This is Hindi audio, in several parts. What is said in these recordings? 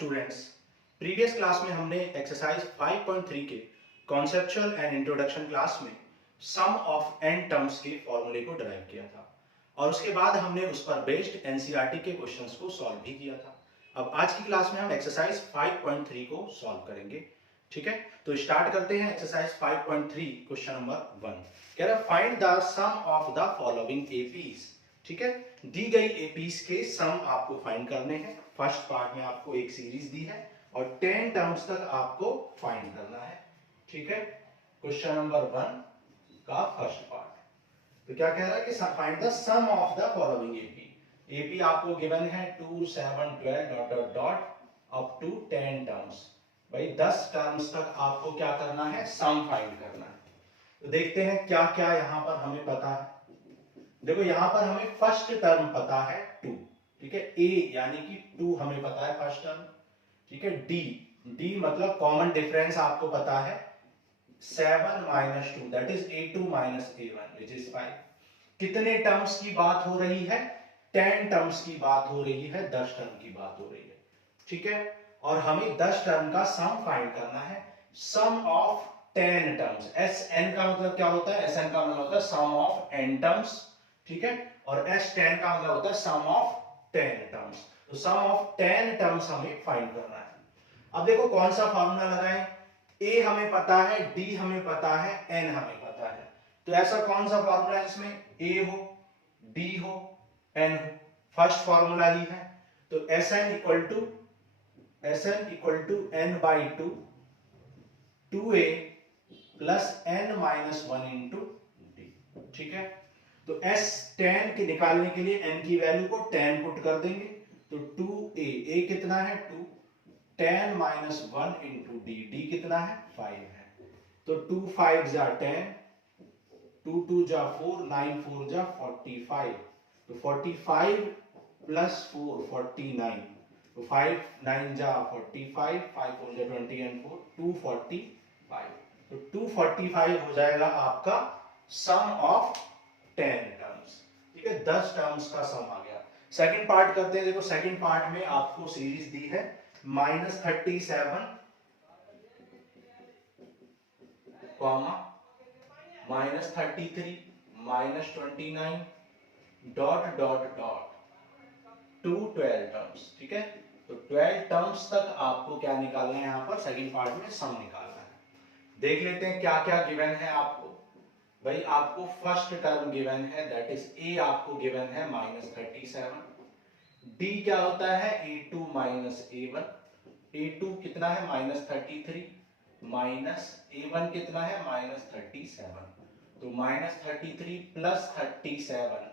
स्टूडेंट्स, प्रीवियस क्लास में हमने एक्सरसाइज 5.3 के कॉन्सेप्चुअल एंड इंट्रोडक्शन क्लास में सम ऑफ एन टर्म्स के फॉर्मूले को डिराइव किया था और उसके बाद हमने उस पर बेस्ड एनसीईआरटी के क्वेश्चंस को सॉल्व भी किया था। अब आज की क्लास में हम एक्सरसाइज 5.3 को सॉल्व करेंगे। ठीक है, तो स्टार्ट करते हैं एक्सरसाइज 5.3 क्वेश्चन नंबर 1। कह रहा है find the sum of the following APs. ठीक है, दी गई एपीज के सम आपको फाइंड करने हैं। फर्स्ट पार्ट में आपको एक सीरीज दी है और 10 टर्म्स तक आपको फाइंड करना है। ठीक है, क्वेश्चन नंबर 1 का फर्स्ट पार्ट। तो क्या कह रहा है कि find the sum of the following AP. AP आपको गिवन है 2 7 12 dot dot dot up to 10 terms. भाई 10 टर्म्स तक आपको क्या करना है, सम फाइंड करना है। तो देखते हैं क्या क्या यहां पर हमें पता है। देखो यहां पर हमें फर्स्ट टर्म पता है 2। ठीक है, ए यानी कि 2 हमें पता है फर्स्ट टर्म। ठीक है, डी डी मतलब कॉमन डिफरेंस आपको पता है 7 minus 2 that is a2 minus a1 which is 5। कितने टर्म्स की बात हो रही है, 10 टर्म्स की बात हो रही है, 10 टर्म की बात हो रही है। ठीक है, और हमें 10 टर्म का सम फाइंड करना है। सम ऑफ 10 टर्म्स, एस एन का मतलब क्या होता है, एस एन का मतलब होता है सम ऑफ एन टर्म्स। ठीक है, और एस 10 का मतलब होता है सम ऑफ 10 टर्म्स। तो सम ऑफ 10 टर्म्स हमें फाइंड करना है। अब देखो कौन सा फॉर्मूला लगाएं, ए हमें पता है, डी हमें पता है, एन हमें पता है। तो ऐसा कौन सा फॉर्मूला है जिसमें ए हो, डी हो, एन हो? फर्स्ट फॉर्मूला ही है। तो S N equal to N by 2 2a plus N minus 1 into D. ठीक है, तो s 10 के निकालने के लिए n की वैल्यू को 10 पुट कर देंगे। तो 2a, a कितना है 2, 10 माइनस 1 इंटू डी, डी कितना है 5 है। तो 2 5 जा 10, 2 2 जा 4, 9 4 जा 45। तो 45 प्लस 4 49। तो 5 9 जा 45, 5 4 जा 20 एंड 4 245। तो 245 हो जाएगा आपका सम ऑफ 10 टर्म्स। ठीक है, 10 टर्म्स का सम आ गया। सेकंड पार्ट करते हैं। देखो सेकंड पार्ट में आपको सीरीज दी है -37 comma -33 -29 dot dot dot to 12 terms. ठीक है, तो 12 टर्म्स तक आपको क्या निकालना है, यहां पर सेकंड पार्ट में सम निकालना है। देख लेते हैं क्या क्या गिवन है आपको। भाई आपको फर्स्ट टर्म गिवन है दैट इज ए, आपको गिवन है -37। डी क्या होता है a2 माइनस a1, a2 कितना है -33 माइनस a1 कितना है -37। तो -33 प्लस 37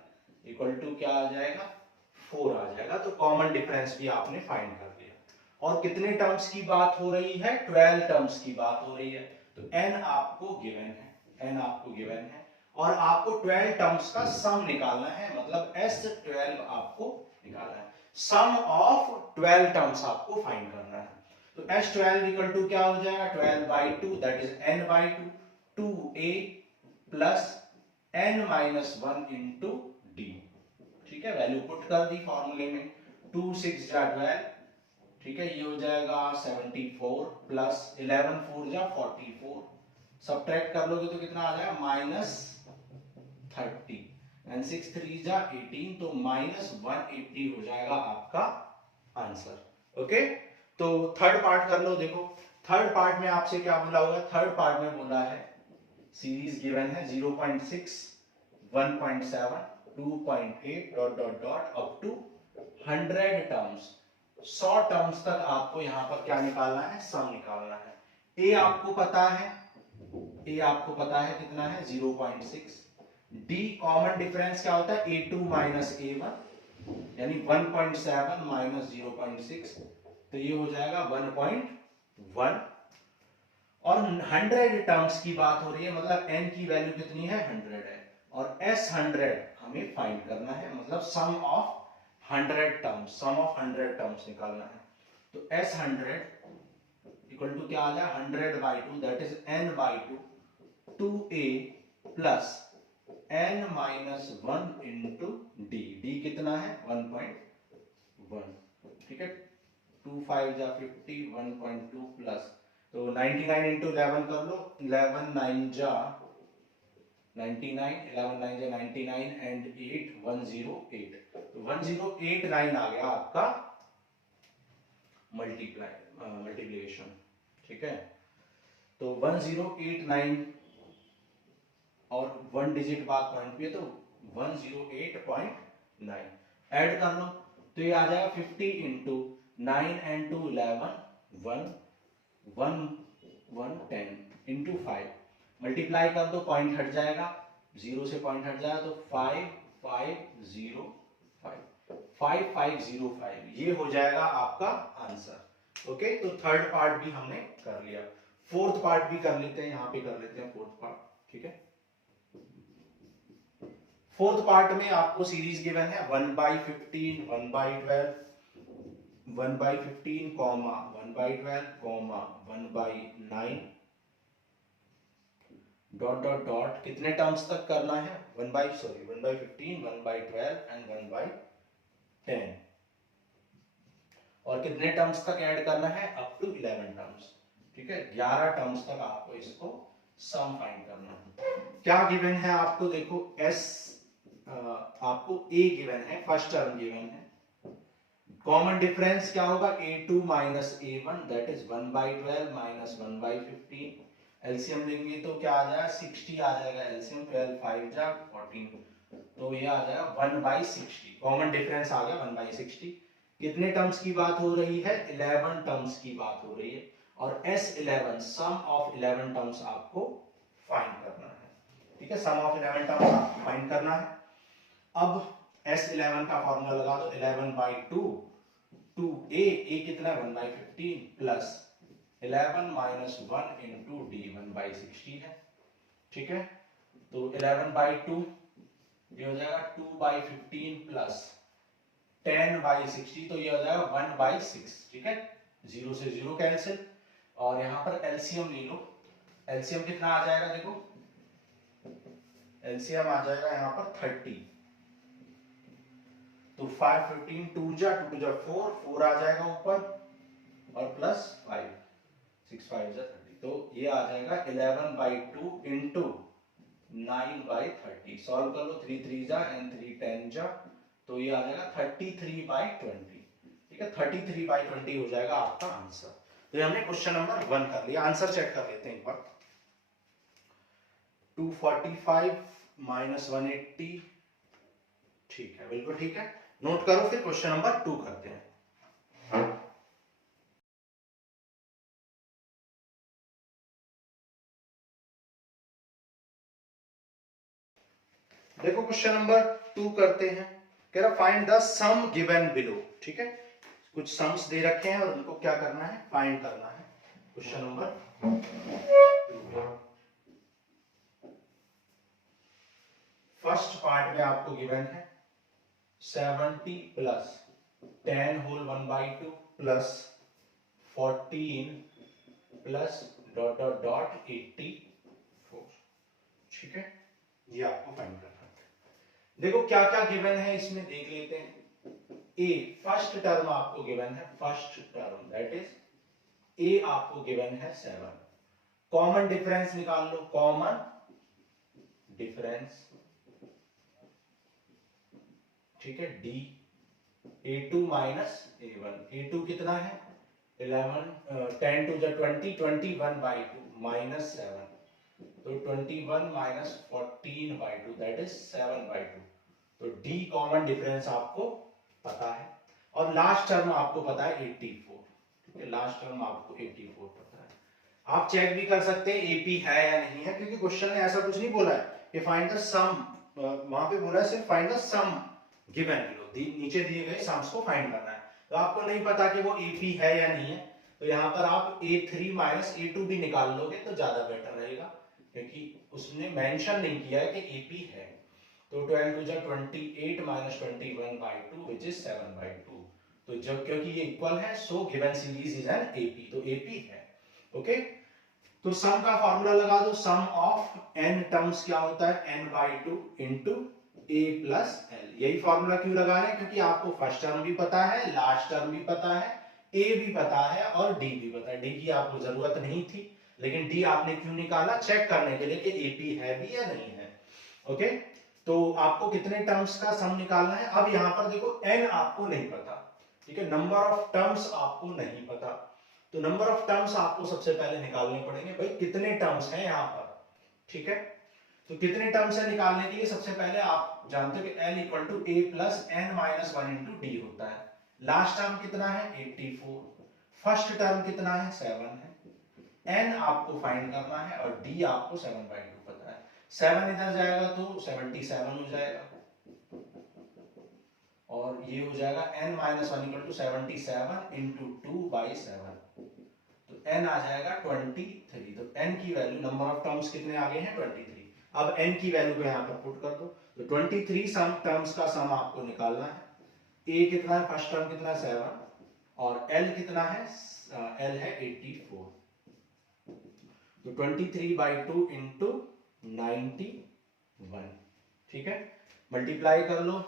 इक्वल टू क्या आ जाएगा 4 आ जाएगा। तो कॉमन डिफरेंस भी आपने फाइंड कर लिया। और कितने टर्म्स की बात हो रही है, 12 टर्म्स की बात हो रही है। तो n आपको गिवन है, n आपको गिवन है और आपको 12 टर्म्स का सम निकालना है, मतलब S12 आपको निकालना है। सम ऑफ 12 टर्म्स आपको फाइंड करना है। तो S12 इक्वल टू क्या हो जाएगा 12 by 2 that is n by 2, 2a plus n minus 1 into D. ठीक है, वैल्यू पुट कर दी फॉर्मूले में। 2 6 जा 12। ठीक है, ये हो जाएगा 74 प्लस 11 4 जा 44। सब्ट्रैक्ट कर लोगे तो कितना आ जाएगा -30 एंड 6 3 जा 18। तो -180 हो जाएगा आपका आंसर। ओके, तो थर्ड पार्ट कर लो। देखो थर्ड पार्ट में आपसे क्या बोला हुआ है, थर्ड पार्ट में बोला है सीरीज गिवन है 0.6 1.7 2.8 dot dot dot up to 100 terms. 100 terms तक आपको यहां पर क्या निकालना है, सम निकालना है। ए आपको पता है, ए आपको पता है कितना है 0.6। डी कॉमन डिफरेंस क्या होता है a2 माइनस a1 यानी 1.7 माइनस 0.6। तो ये हो जाएगा 1.1। और 100 टर्म्स की बात हो रही है, मतलब n की वैल्यू कितनी है 100 है और S100 हमें फाइंड करना है, मतलब sum of 100 terms, sum of 100 terms निकालना है। तो S100 इक्वल टू क्या आ जाए 100 by 2 that is n by 2 2a plus n minus 1 into D, D कितना है 1.1। ठीक है, 2 5 जा 50, 1.2 प्लस, तो 99 इंटू 11 कर लो, 11 9 जा 99, 11 9 जा 99 एंड 8 108, तो 1089 आ गया आपका मल्टीप्लिकेशन। ठीक है, तो 1089 और 1 डिजिट बाद पॉइंट पे, तो 108.9 ऐड कर लो, तो ये आ जाएगा 50 इंटू 9 एंड 2 11 110 इंटू 5, मल्टीप्लाई कर दो, पॉइंट हट जाएगा, 0 से पॉइंट हट जाएगा, तो 5505 ये हो जाएगा आपका आंसर। ओके, तो थर्ड पार्ट भी हमने कर लिया, फोर्थ पार्ट भी कर लेते हैं, यहाँ पे कर लेते हैं फोर्थ पार्ट। ठीक है, फोर्थ पार्ट में आपको सीरीज गिवन है 1/15, 1/12, 1/15, 1/12, 1/9 डॉट डॉट डॉट, कितने टर्म्स तक करना है, 1/15, 1/12 एंड 1/10, और कितने टर्म्स तक ऐड करना है, अप टू 11 टर्म्स। ठीक है, 11 टर्म्स तक आपको इसको सम फाइंड करना है। क्या गिवन है आपको, देखो एस आपको ए गिवन है, फर्स्ट टर्म गिवन है, कॉमन डिफरेंस क्या होगा, a2 minus a1 that is 1/12 minus 1/15, LCM लेंगे तो क्या आ जाएगा, 60 आ जाएगा एलसीएम, 12 5 जा 14, तो ये आ जाएगा 1/60, कॉमन डिफरेंस आ गया 1/60। कितने टर्म्स की बात हो रही है, 11 टर्म्स की बात हो रही है, और S11 सम ऑफ 11 टर्म्स आपको फाइंड करना है। ठीक है, सम ऑफ 11 टर्म्स आपको फाइंड करना है। अब S11 का फॉर्मूला लगा दो, 11/2 2a कितना 1/15 प्लस 11 माइनस 1 इंटू d 1/60 है। ठीक है, तो 11/2 ये हो जाएगा 2/15 प्लस 10/60, तो ये हो जाएगा 1/6। ठीक है, 0 से 0 कैंसिल, और यहां पर एलसीएम ले लो, एलसीएम कितना आ जाएगा, देखो एलसीएम आ जाएगा यहां पर 30, तो 5 15 2 जा 4 4 आ जाएगा ऊपर, और प्लस 5 6 5 जा 30, तो ये आ जाएगा 11/2 इंटू 9/30, सॉल्व कर लो, 3 3 जा एंड 3 10 जा, तो ये आ जाएगा 33/20। ठीक है, 33/20 हो जाएगा आपका आंसर। तो ये हमने क्वेश्चन नंबर 1 कर लिया। आंसर चेक कर लेते हैं एक बार, 245 माइनस 180, ठीक है, बिल्कुल ठीक है, नोट करो, फिर क्वेश्चन नंबर 2 करते हैं। देखो क्वेश्चन नंबर 2 करते हैं, कह रहा find the sum given below. ठीक है, कुछ सम्स दे रखे हैं और उनको क्या करना है, फाइंड करना है। क्वेश्चन नंबर 2, फर्स्ट पार्ट में आपको गिवन है 70 plus 10 whole 1/2 plus 14 plus dot dot dot 84। ठीक है, ये आपको फाइंड करना है। देखो क्या क्या गिवन है इसमें देख लेते हैं। ए फर्स्ट टर्म आपको गिवन है, फर्स्ट टर्म दैट इज ए आपको गिवन है 7, कॉमन डिफरेंस निकाल लो, कॉमन डिफरेंस। ठीक है, D a2 minus a1, a2 कितना है 11 10 टू 20 21/2 माइनस 7, तो 21 माइनस 14/2 दैट इज 7/2, तो डी कॉमन डिफरेंस आपको पता है, और लास्ट टर्म आपको पता है 84। ठीक है, लास्ट टर्म आपको 84 पता है। आप चेक भी कर सकते हैं एपी है या नहीं है, क्योंकि क्वेश्चन ने ऐसा कुछ नहीं बोला है कि फाइंड द सम, वहां पे बोला है सिर्फ find the sum given below, नीचे दिए गए सम्स को फाइंड करना है। तो आपको नहीं पता कि वो एपी है या नहीं है, तो यहाँ पर आप a3 माइनस a2 भी निकाल लोगे तो ज्यादा बेटर रहेगा, क्योंकि उसने मेंशन नहीं किया है कि एपी है। तो 12 टू 28 माइनस 21/2 विच इज 7/2, तो जब क्योंकि ये इक्वल है so given series is an AP, तो एपी है। ओके, तो सम का फार्मूला लगा दो, सम ऑफ n टर्म्स क्या होता है n/2 into a plus l। यही फॉर्मूला क्यों लगा रहे हैं, क्योंकि आपको फर्स्ट टर्म भी पता है, लास्ट टर्म भी पता है, ए भी पता है और डी भी पता है। डी की आपको जरूरत नहीं थी, लेकिन डी आपने क्यों निकाला? चेक करने के लिए कि एपी है भी या नहीं है। ओके, तो आपको कितने टर्म्स का सम निकालना है। अब यहां पर देखो एन आपको नहीं पता, ठीक है, नंबर ऑफ टर्म्स आपको नहीं पता, तो नंबर ऑफ टर्म्स आपको सबसे पहले निकालने पड़ेंगे। भाई कितने टर्म्स हैं यहां पर, ठीक है, तो कितने टर्म्स है निकालने के लिए सबसे पहले आप जानते हो कि n equal to A plus N minus one into D होता है। लास्ट टर्म कितना है? 84। फर्स्ट टर्म कितना है? 7 है। n आपको फाइंड करना है और d आपको 7/2 पता है। 7 इधर जाएगा तो 77 हो जाएगा, और ये हो जाएगा n minus one equal to 77 into 2/7, तो n आ जाएगा 23। तो n की वैल्यू, नंबर ऑफ टर्म्स कितने आ गए हैं? 23। अब n की वैल्यू को यहाँ पर पुट कर दो, तो 23 सम टर्म्स का सम आपको निकालना है। a कितना है? फर्स्ट टर्म कितना है? 7, और l कितना है? l है 84, तो 23/2 इंटू 91, ठीक है, मल्टीप्लाई कर लो।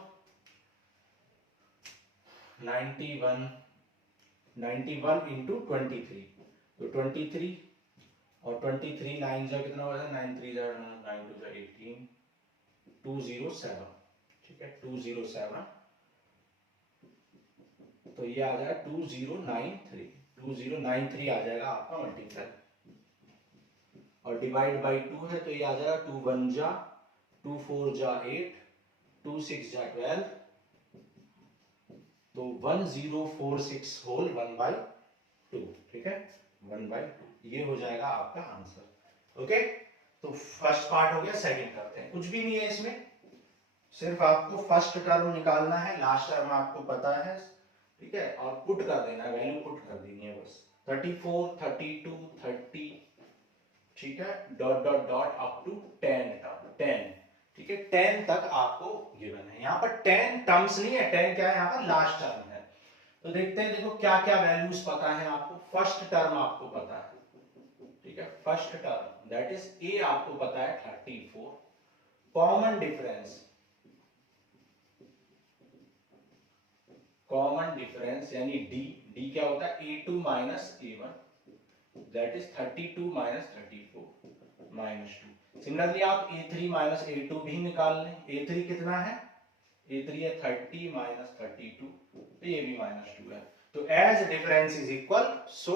91 इंटू 23, तो 23 और 23 9 जा कितना हो जाएगा? 9 3 जा 9 2 जा 18, 207, ठीक है, 207, तो ये आ जाएगा 2093 आ जाएगा आपका मल्टीप्लाई, और डिवाइड बाई 2 है तो ये आ जाएगा 2 1 जा 2 4 जा 8, 2 6 जा 12, तो 1046 होल 1/2, ठीक है, 1/2, ये हो जाएगा आपका आंसर। ओके, तो फर्स्ट पार्ट हो गया। सेकंड करते हैं। कुछ भी नहीं है इसमें, सिर्फ आपको फर्स्ट टर्म निकालना है, लास्ट टर्म आपको पता है, ठीक है, और पुट कर देना है, वैल्यू पुट कर देनी है बस। 34 32 30, ठीक है, dot dot dot up to 10 term 10, ठीक है, 10 तक आपको गिवन है। यहाँ पर 10 टर्म्स नहीं है, 10 क्या है? यहाँ पर लास्ट टर्म है। तो देखते हैं, देखो क्या क्या वैल्यूज पता है आपको। फर्स्ट टर्म आपको पता है, ठीक है, फर्स्ट टर्म दैट इज ए आपको पता है 34। कॉमन डिफरेंस यानी डी, डी क्या होता है? a2 minus a1, that is 32 minus 34 minus 2। Similarly आप a3 माइनस a2 भी निकाल लें। a3 कितना है? a3 है 30 माइनस 32, तो ये भी -2 है। तो age difference is equal, so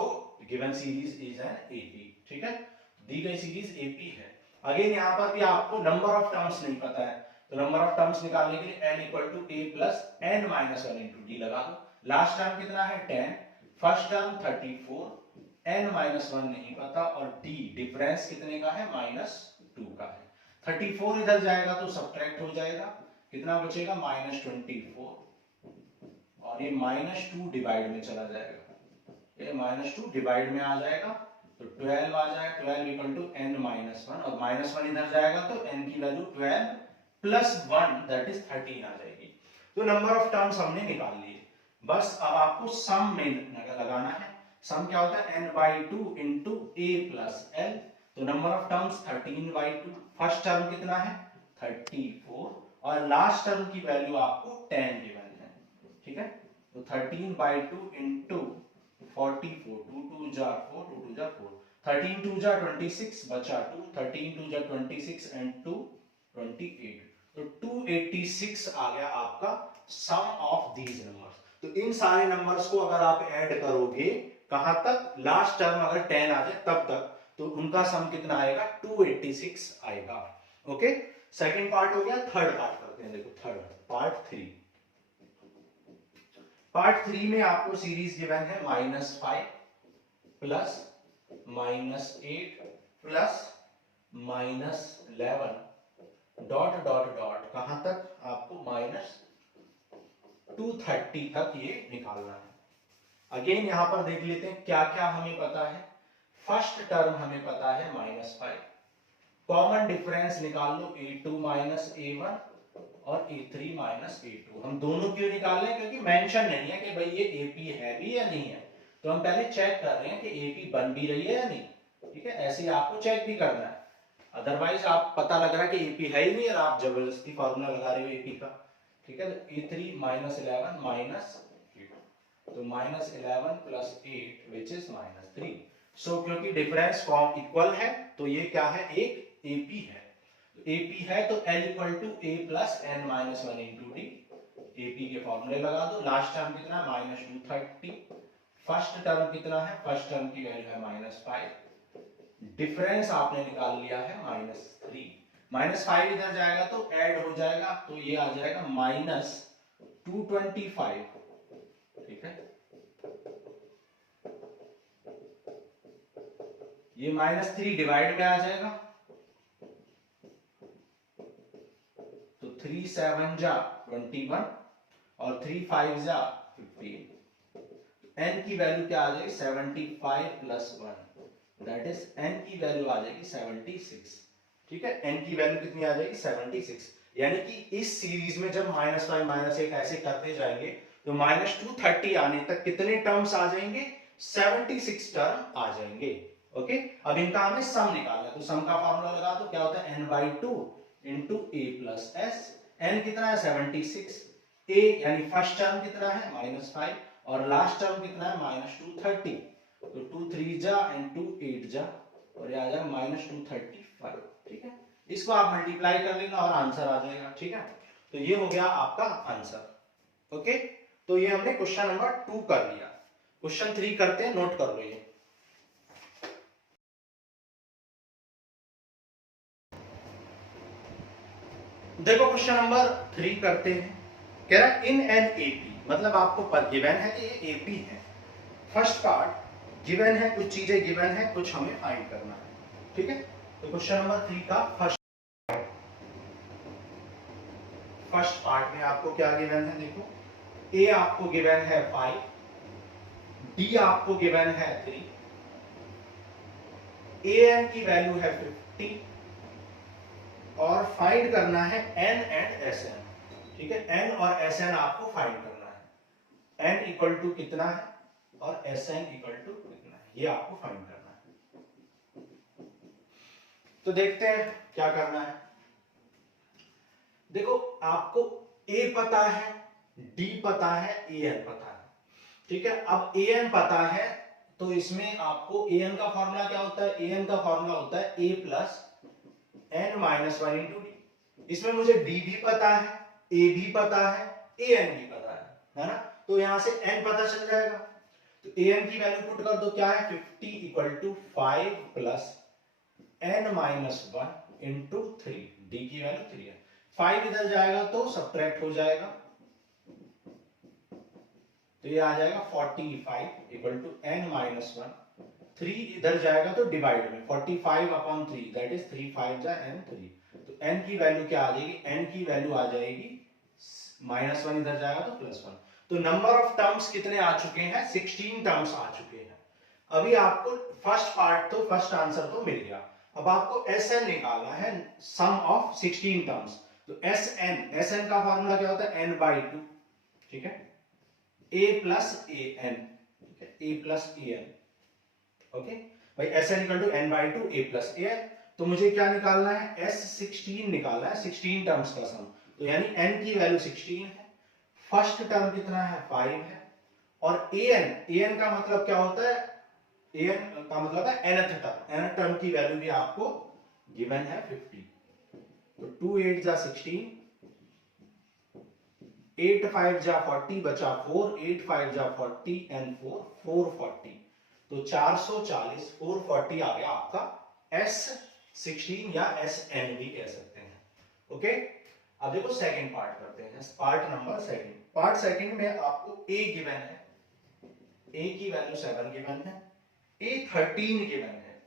given series is an AP, ठीक है, दी गई सीरीज एपी है। अगेन यहाँ पर भी आपको नंबर ऑफ टर्म्स नहीं पता है, तो नंबर ऑफ टर्म्स निकालने के लिए n equal to a plus n minus one into D लगा दो। लास्ट टर्म कितना है? 10, first term 34, n minus one नहीं पता, और d डिफरेंस कितने का है? -2 का है। 34 इधर जाएगा तो सब्ट्रैक्ट हो जाएगा, कितना बचेगा? -24, और ये -2 डिवाइड में चला जाएगा, ये -2 डिवाइड में आ जाएगा, तो 12 आ जाएगा। 12 equal to n minus one, और -1 इधर जाएगा तो n की वैल्यू 12 प्लस 1 दैट इज 13 आ जाएगी। तो नंबर ऑफ टर्म्स हमने निकाल लिए। बस अब आपको सम में लगाना है। सम क्या होता है? n/2 into a plus l, तो number of terms 13/2। First term कितना है? 34, और लास्ट टर्म की वैल्यू आपको 10 गिवन है, ठीक है, तो 13/2 इंटू 44, 2 2 जा 4, 2 2 जा 4, 13 2 जा 26, बचा 2, 13 2 जा 26 एंड 2 28, तो 286 आ गया आपका सम ऑफ दीज नंबर्स। तो इन सारे नंबर्स को अगर आप ऐड करोगे, कहां तक? लास्ट टर्म अगर 10 आ जाए तब तक, तो उनका सम कितना आएगा? 286 आएगा। ओके, सेकंड पार्ट हो गया। थर्ड पार्ट करते हैं। देखो थर्ड पार्ट 3। पार्ट 3 में आपको सीरीज गिवन है -5 plus -8 plus -11 dot dot dot कहां तक? आपको -230 तक ये निकालना है। अगेन यहां पर देख लेते हैं क्या क्या हमें पता है। फर्स्ट टर्म हमें पता है -5, कॉमन डिफरेंस निकाल लो a2 माइनस a1 और a3 माइनस a2। हम दोनों क्यों निकाल रहे हैं? क्योंकि मेंशन नहीं है कि भाई ये AP है भी या नहीं है, तो हम पहले चेक कर रहे हैं कि AP बन भी रही है या नहीं, ठीक है, ऐसे आपको चेक भी करना है। अदरवाइज आप पता लग रहा है कि AP है ही नहीं और आप जबरदस्ती फार्मूला लगा रहे हो AP का, ठीक है। तो a3 माइनस 11 माइनस तो -11 + 8 विच इज -3। सो क्योंकि डिफरेंस फॉर्म इक्वल है तो ये क्या है, एक एपी है। एपी है तो L = A + n - 1 × D। AP के फॉर्मूले लगा दो। लास्ट टर्म कितना है, -230। फर्स्ट टर्म कितना है, फर्स्ट टर्म की वैल्यू है -5। डिफरेंस आपने निकाल लिया है -3। -5 इधर जाएगा तो ऐड हो जाएगा, तो ये आ जाएगा -225। ठीक है, ये -3 डिवाइड में आ जाएगा, तो 3 7 जा 21 और 3 5 जा 15। n की वैल्यू क्या आ जाएगी, 75 + 1, दैट इज n की वैल्यू आ जाएगी 76। ठीक है, n की वैल्यू कितनी आ जाएगी, 76। यानी कि इस सीरीज में जब -5 -1 ऐसे करते जाएंगे तो -230 आने तक कितने टर्म्स आ जाएंगे, 76 टर्म आ जाएंगे। ओके, अब इनका हमें सम निकालना है, तो सम का फार्मूला लगा तो क्या होता है, n/2 × a + s। n कितना है, 76। a यानी फर्स्ट टर्म कितना है, -5, और लास्ट टर्म कितना है, -230। तो 2 3 जा एंड 2 8 जा, और ये आ जाएगा -235। ठीक है, इसको आप मल्टीप्लाई कर लेना और आंसर आ जाएगा। ठीक है, तो ये हो गया आपका आंसर। ओके, तो ये हमने क्वेश्चन नंबर 2 कर लिया। क्वेश्चन 3 करते हैं, नोट कर लो ये। देखो क्वेश्चन नंबर 3 करते हैं। कह रहा है इन एन एपी, मतलब आपको गिवन है कि ये एपी है। फर्स्ट पार्ट गिवन है, कुछ चीजें गिवन है, कुछ हमें फाइंड करना है। ठीक है, तो क्वेश्चन नंबर 3 का फर्स्ट पार्ट में आपको क्या गिवन है, देखो ए आपको गिवन है 5, डी आपको गिवन है 3, ए एन की वैल्यू है 50 और फाइंड करना है एन एंड एस एन। ठीक है, एन और एस एन आपको फाइंड करना है। एन इक्वल टू कितना है और एस एन इक्वल टू कितना है, ये आपको फाइंड करना है। तो देखते हैं क्या करना है। देखो आपको ए पता है, डी पता है, ए एन पता है। ठीक है, अब ए एन पता है तो इसमें आपको ए एन का फॉर्मूला क्या होता है, ए एन का फॉर्मूला होता है a + n - 1 × d। इसमें मुझे डी भी पता है, ए भी पता है, ए एन भी पता है ना, तो यहां से n पता चल जाएगा। तो ए एन की वैल्यू पुट कर दो, क्या है, 50 = 5 + n - 1 × 3। डी की वैल्यू 3 है। 5 इधर जाएगा तो सब्ट्रैक्ट हो जाएगा, तो ये आ जाएगा 45 = n - 1। 3 इधर जाएगा तो डिवाइड में, 45/3, दैट इज 3 5 जा n 3। तो n की वैल्यू क्या आ जाएगी, n की वैल्यू आ जाएगी -1, इधर जाएगा तो +1। तो नंबर ऑफ टर्म्स कितने आ चुके हैं, 16 टर्म्स आ चुके हैं। अभी आपको फर्स्ट पार्ट तो फर्स्ट आंसर तो मिल गया। अब आपको SN निकालना है, सम ऑफ 16 टर्म्स। तो SN का फॉर्मूला क्या होता है, n/2। ठीक है, a + an, ठीक है, a + an। ओके भाई, SN = n/2 a + an। तो मुझे क्या निकालना है, S16 निकालना है, 16 टर्म्स का सम। तो यानी n की वैल्यू 16 है, फर्स्ट टर्म कितना है, 5 है, और an का मतलब क्या होता है, an का मतलब है nth टर्म। nth टर्म की वैल्यू भी आपको गिवन है 50। तो 2 8 जा 16, 8 5 जा 40, बचा 4, 8 5 जा 40 एंड 4 440। तो 440 440 आ गया आपका S16 या SN भी कह सकते हैं। ओके, अब देखो सेकंड पार्ट करते हैं, part number second. Part second में आपको A गिवन है, A की वैल्यू 7 गिवन है, A13 गिवन है,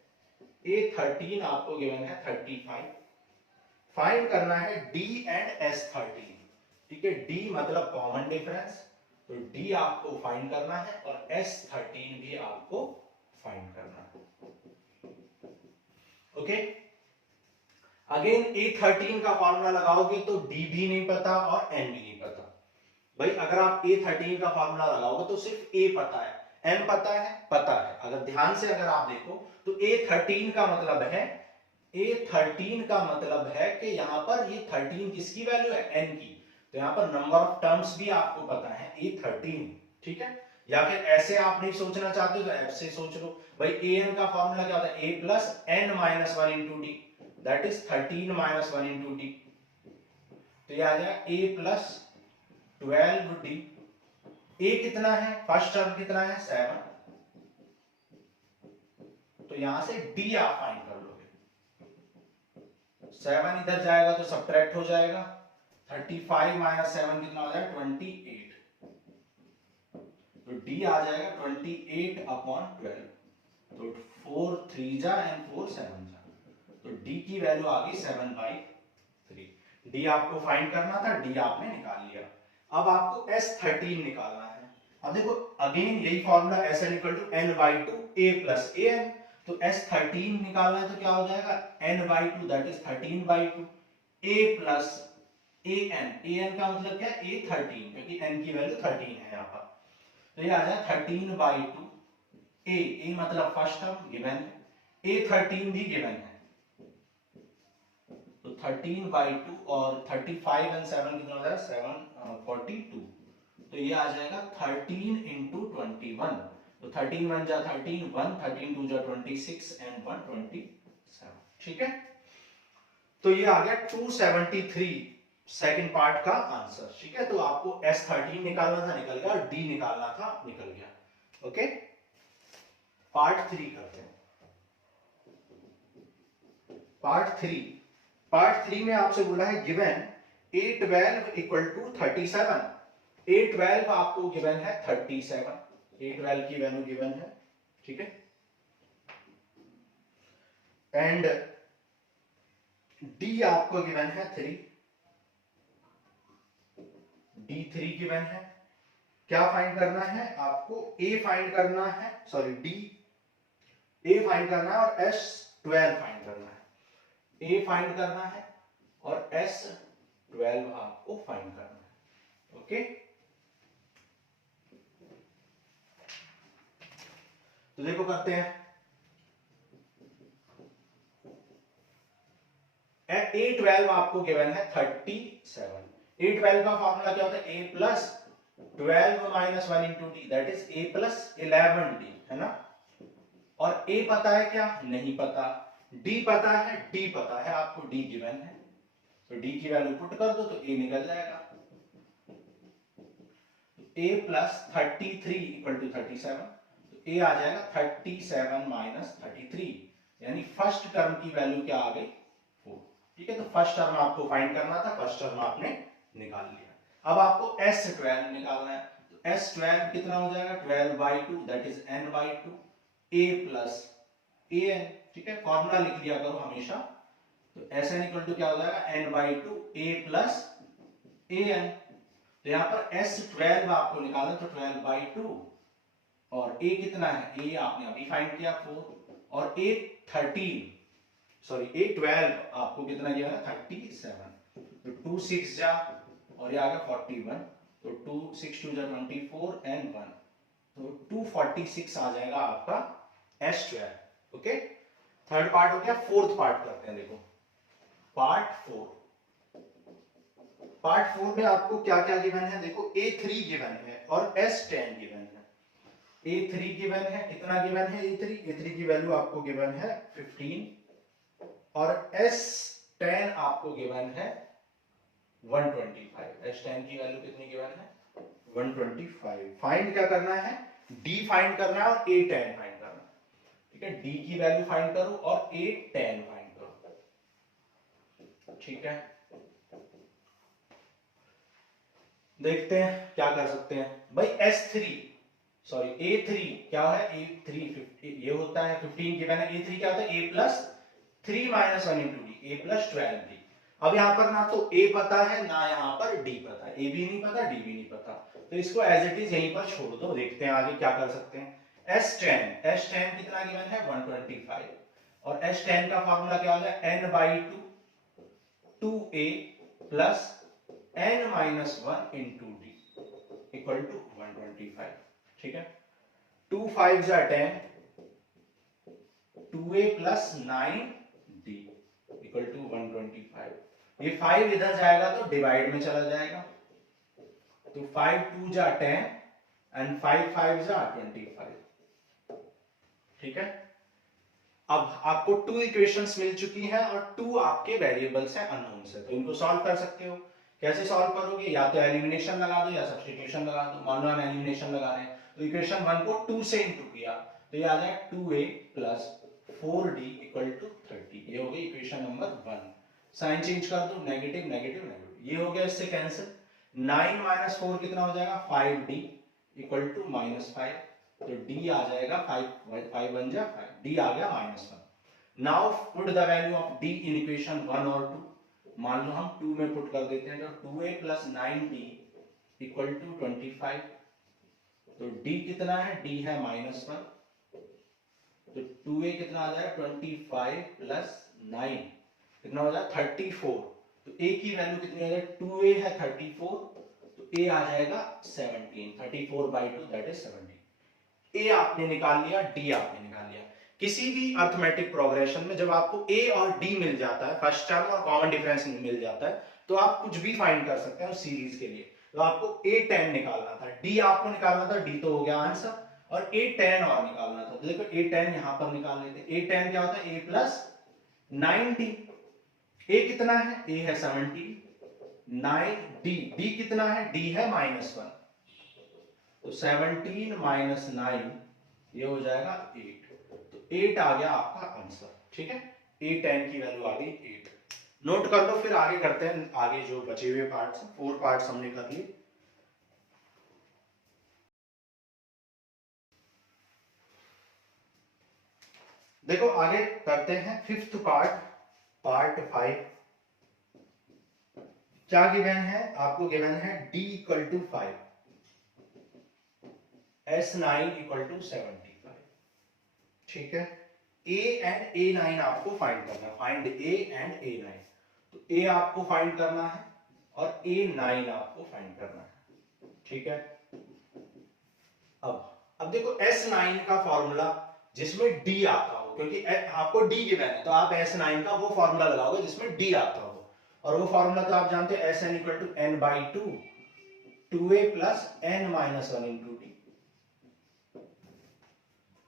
A13 आपको गिवन है 35। फाइंड करना है D एंड S13। ठीक है, D मतलब कॉमन डिफरेंस, तो D आपको फाइंड करना है और S13 भी आपको फाइंड करना है। ओके, अगेन A13 का फॉर्मूला लगाओगे तो D भी नहीं पता और N भी नहीं पता। भाई अगर आप A13 का फॉर्मूला लगाओगे तो सिर्फ A पता है, M पता है, अगर ध्यान से अगर आप देखो तो A13 का मतलब है, A13 का मतलब है कि यहां पर ये 13 किसकी वैल्यू है, N की। तो यहां पर नंबर ऑफ टर्म्स भी आपको पता है A13। ठीक है, या फिर ऐसे आप नहीं सोचना चाहते तो एफ से सोच लो। भाई ए एन का फॉर्मूला क्या होता है, A plus N minus one into D, that is 13 minus one into D. तो ये आ जाएगा ए प्लस 12 डी। ए कितना है, फर्स्ट टर्म कितना है 7, तो यहां से डी आप फाइंड कर लोगे। 7 इधर जाएगा तो सब्ट्रैक्ट हो जाएगा, 35 माइनस 7 कितना हो जाएगा 28, तो डी आ जाएगा 28 अपॉन 12, तो 4 3 जा एंड 4 7 जा, तो डी की वैल्यू आ गई 7/3। डी आपको फाइंड करना था, डी आपने निकाल लिया। अब आपको S13 निकालना है। अब देखो अगेन यही formula SN=n/2 a plus an, तो S13 निकालना है तो क्या हो जाएगा n/2 that is 13/2 a plus an का मतलब क्या है a13, क्योंकि n की वैल्यू 13 है यहाँ पर, तो ये आ जाएगा 13/2 a मतलब फर्स्ट टर्म गिवन है, a13 भी गिवन है, तो 13/2 और 35 एंड 7 कितना हो जाएगा 742, तो ये आ जाएगा 13 इंटू 21, तो 13 1 जा 13, 1 13 2 जा 26 एंड 1 27, ठीक है। तो ये आ गया 273 सेकंड पार्ट का आंसर, ठीक है। तो आपको S13 निकालना था, निकल गया, और D निकालना था, निकल गया। ओके, पार्ट 3 करते हैं। पार्ट 3 में आपसे बोला है given A12 equal to 37, A12 आपको गिवन है 37, A12 की वैल्यू गिवन है, ठीक है। एंड D आपको गिवन है 3, D3 गिवन है। क्या फाइंड करना है आपको, A फाइंड करना है, सॉरी A फाइंड करना है और S12 फाइंड करना है। A फाइंड करना है और S12 आपको फाइंड करना है। ओके, तो देखो करते हैं। A12 आपको गिवन है 37, A12 का फॉर्मूला क्या होता है, A plus 12 minus 1 into D, that is A plus 11D, है ना। और A पता है क्या, नहीं पता, D पता है, D पता है, आपको D गिवन है, तो D की वैल्यू पुट कर दो तो A निकल जाएगा। A प्लस 33 इक्वल टू 37, तो A आ जाएगा 37 माइनस 33, यानी फर्स्ट टर्म की वैल्यू क्या आ गई 4, ठीक है। तो फर्स्ट टर्म आपको फाइंड करना था, फर्स्ट टर्म आपने निकाल लिया। अब आपको S12 निकालना है, तो S12 कितना हो जाएगा 12/2 that is n/2 A plus an, ठीक है। फॉर्मूला लिख लिया करो हमेशा, तो SN इक्वल टू क्या हो जाएगा n/2 A प्लस an, तो यहाँ पर S12 आपको निकालना, तो 12/2 और A कितना है, A आपने अभी फाइंड किया 4, और A12 आपको कितना दिया है 37, तो 2 6 जा और ये आ गया 41, तो 2 6 2 जा 24 एंड 1, तो 246 आ जाएगा आपका S12। ओके, थर्ड पार्ट हो गया, फोर्थ पार्ट करते हैं। देखो पार्ट 4 में आपको क्या क्या गिवन है, देखो A3 गिवन है और S10 गिवन है। A3 गिवन है, कितना गिवन है A3 की वैल्यू आपको गिवन है 15, और S10 आपको गिवन है 125, S10 की वैल्यू कितनी गिवन है 125। फाइंड क्या करना है, D फाइंड करना है और A10 फाइंड करना है, ठीक है। D की वैल्यू फाइंड करो और A10 फाइंड करो, ठीक है। देखते हैं क्या कर सकते हैं भाई। A3 क्या है, A3 ये होता है 15 गिवन है, A3 क्या होता है A plus 3 minus 1 into D, A plus 12D। अब यहाँ पर ना तो A पता है ना यहाँ पर D पता है, A भी नहीं पता D भी नहीं पता, तो इसको एज इट इज यहीं पर छोड़ दो। देखते हैं आगे क्या कर सकते हैं। S10 कितना गिवन है 125, और S10 का फॉर्मूला क्या होगा n/2 2A plus n minus 1 into D equal to 125, ठीक है। 2 5 जा 10, 2A plus 9D equal to 125। ये 5 इधर जाएगा तो डिवाइड में चला जाएगा, तो 5 2 जा 10 एंड 5 5 जा 25। ठीक है, अब आपको 2 इक्वेशंस मिल चुकी हैं और 2 आपके वेरिएबल्स हैं अननोन से, तो इनको सॉल्व कर सकते हो। कैसे सॉल्व करोगे, या तो एलिमिनेशन लगा दो या सब्स्टिट्यूशन लगा दो। मान लो हम एलिमिनेशन लगा रहे हैं, तो इक्वेशन 1 को 2 से इंटू किया तो ये आ जाएगा 2a plus 4d equal to 30। ये हो गई इक्वेशन नंबर 1। साइन चेंज कर दो, नेगेटिव नेगेटिव नेगेटिव, ये हो गया इससे कैंसिल। 9 माइनस 4 कितना हो जाएगा, 5d इक्वल टू -5। तो d आ जाएगा 5 5 बन जा 5, d आ गया -1। Now put the value of d in equation 1 और 2। मान लो हम 2 में पुट कर देते हैं, तो 2a plus 9d equal to 25। तो d कितना है, d है -1, तो 2a कितना आ जाएगा 25 प्लस 9 कितना हो जाएगा 34। तो a की वैल्यू कितनी आ जाएगी, 2a है 34, तो a आ जाएगा 17। 34/2 दैट इज 17। a आपने निकाल लिया, d आपने निकाल लिया। किसी भी अर्थमेटिक प्रोग्रेशन में जब आपको a और d मिल जाता है, फर्स्ट टर्म और कॉमन डिफरेंस मिल जाता है, तो आप कुछ भी फाइंड कर सकते हैं उस सीरीज के लिए। तो आपको a10 निकालना था, d आपको निकालना था, d तो हो गया आंसर, और a10 और निकालना था। तो देखो a10 यहां पर निकाल लेते हैं। a10 क्या होता है, a प्लस 9d। a कितना है, a है 17, 9d, d कितना है, d है -1, तो 17 माइनस 9 ये हो जाएगा 8। तो 8 आ गया आपका आंसर। ठीक है, a10 की वैल्यू आ गई 8। नोट कर लो, फिर आगे करते हैं। आगे जो बचे हुए पार्ट्स, 4 पार्ट्स हमने कर लिए। देखो आगे करते हैं 5th पार्ट, पार्ट 5। क्या गिवन है आपको, गिवन है d equal to 5, S9 equal to 75। ठीक है, a एंड a9 आपको फाइंड करना है, फाइंड a एंड a9। तो a आपको फाइंड करना है और a9 आपको फाइंड करना है। ठीक है, अब देखो S9 का फॉर्मूला जिसमें d आता हो, क्योंकि आपको d गिवन है तो आप S9 का वो फॉर्मूला लगाओगे जिसमें d आता हो, और वो फॉर्मूला तो आप जानते हो, Sn equal to n/2 2a plus n minus 1 into D.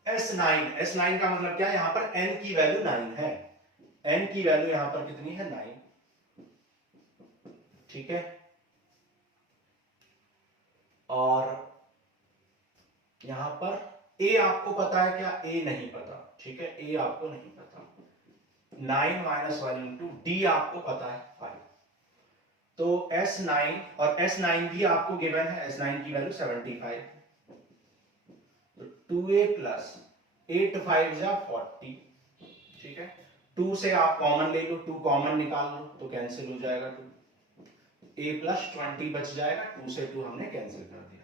S9 का मतलब क्या है, यहां पर n की वैल्यू 9 है, n की वैल्यू यहां पर कितनी है, 9। ठीक है, और यहां पर a आपको पता है क्या, a नहीं पता। ठीक है, a आपको नहीं पता। 9 माइनस 1 इंटू डी आपको पता है 5। तो S9 और S9 भी आपको गिवन है, S9 की वैल्यू 75। तो 2a प्लस 8 5 जा 40। ठीक है, 2 से आप कॉमन ले लो, 2 कॉमन निकाल लो तो कैंसिल हो जाएगा 2, a प्लस 20 बच जाएगा, 2 से 2 हमने कैंसिल कर दिया।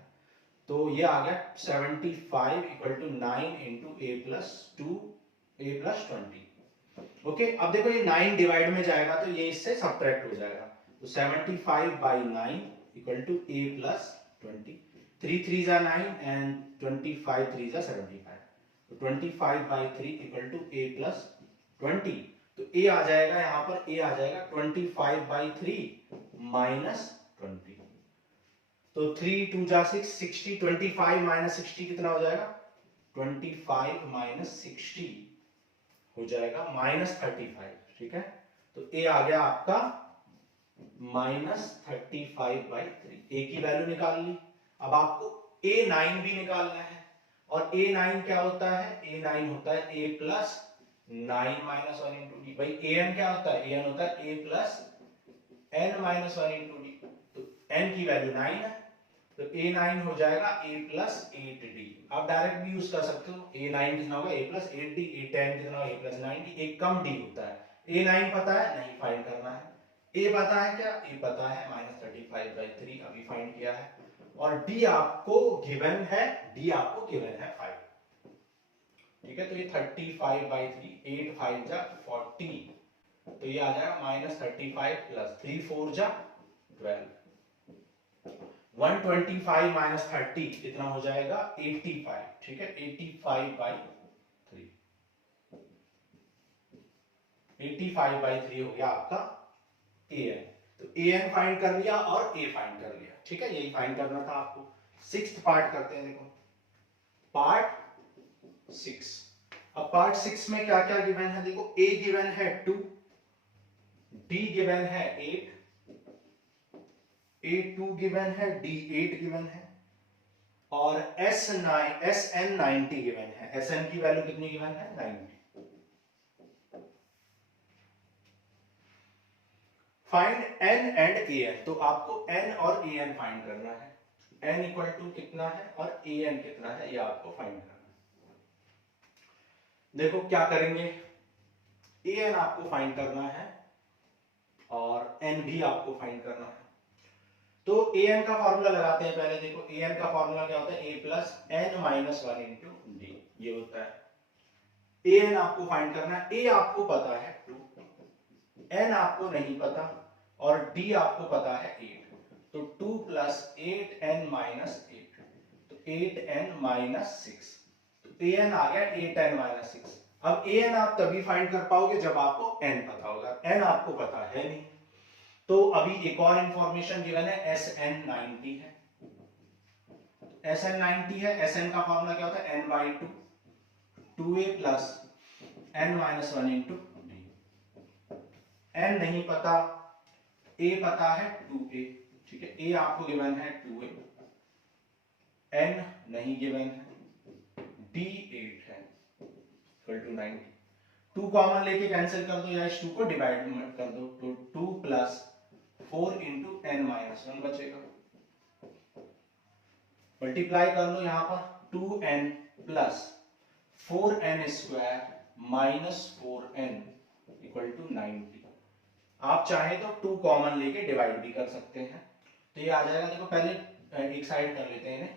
तो ये आ गया 75 equal to 9 into a plus 2 a plus 20। Okay, अब देखो ये 9 डिवाइड में जाएगा तो ये इससे सब्ट्रैक्ट हो जाएगा, तो 75/9 इक्वल टू a प्लस 20। 3 3 जा 9 एंड 25 3 जा 75, तो 25/3 इक्वल टू a प्लस 20। तो a आ जाएगा, यहां पर a आ जाएगा 25/3 माइनस 20। तो 3 2 जा 6, 60, 25 माइनस 60 कितना हो जाएगा, 25 माइनस 60 हो जाएगा -35। ठीक है, तो a आ गया आपका -35/3। a की वैल्यू निकाल ली। अब आपको a9 भी निकालना है, और a9 क्या होता है, a9 होता है a plus 9 minus 1 into D. भाई an क्या होता है, an होता है a plus n minus 1 into D. तो n की वैल्यू 9 है, तो a9 हो जाएगा a प्लस 8d। आप डायरेक्ट भी यूज कर सकते हो, a9 कितना होगा, a प्लस 8d, a10 कितना होगा, a प्लस 9d। एक कम d होता है, a9 पता है, नहीं फाइंड करना है। a पता है क्या, a पता है -35/3 अभी फाइंड किया है, और d आपको गिवन है, d आपको गिवन है 5। ठीक है, तो ये 35/3, 8 5 जा 40, तो ये आ जाएगा -35 प्लस 3 4 जा 12। 125 माइनस 30 कितना हो जाएगा, 85। ठीक है, 85/3, 85/3 हो गया आपका an। तो an फाइंड कर लिया और a फाइंड कर लिया। ठीक है, यही फाइंड करना था आपको। सिक्स्थ पार्ट करते हैं। देखो पार्ट 6। अब पार्ट 6 में क्या क्या गिवन है, देखो a गिवन है 2, d गिवन है 8, a2 गिवन है, d8 गिवन है, और sn 90 गिवन है। sn की वैल्यू कितनी गिवन है, 90। फाइंड n एंड an, तो आपको n और an फाइंड करना है। n इक्वल टू कितना है और an कितना है, ये आपको फाइंड करना है। देखो क्या करेंगे, an आपको फाइंड करना है और n भी आपको फाइंड करना है। तो an का फॉर्मूला लगाते हैं पहले। देखो an का फॉर्मूला क्या होता है, a plus n minus 1 into D, ये होता है। an आपको फाइंड करना है, a आपको पता है 2, n आपको नहीं पता, और d आपको पता है 8। तो 2 प्लस 8n माइनस 8, तो 8n माइनस 6। तो an आ गया 8n माइनस 6। अब an आप तभी फाइंड कर पाओगे जब आपको n पता होगा, n आपको पता है नहीं। तो अभी एक और इंफॉर्मेशन गिवन है, SN 90 है। SN 90 है, SN का फॉर्मूला क्या होता है, n by 2, 2a plus n minus 1 into D. n नहीं पता, a पता है 2a, ठीक है, a आपको गिवन है 2a, n नहीं गिवन है, d 8 है, इक्वल टू 90। 2 कॉमन लेके कैंसिल कर दो या इस 2 को डिवाइड कर दो, तो 2 प्लस 4 इंटू n माइनस 1 बचेगा। मल्टीप्लाई कर लो यहां पर, 2n plus 4n square minus 4n equal to 90। आप चाहे तो 2 कॉमन लेके डिवाइड भी कर सकते हैं, तो ये आ जाएगा। देखो पहले एक साइड कर लेते हैं इन्हें,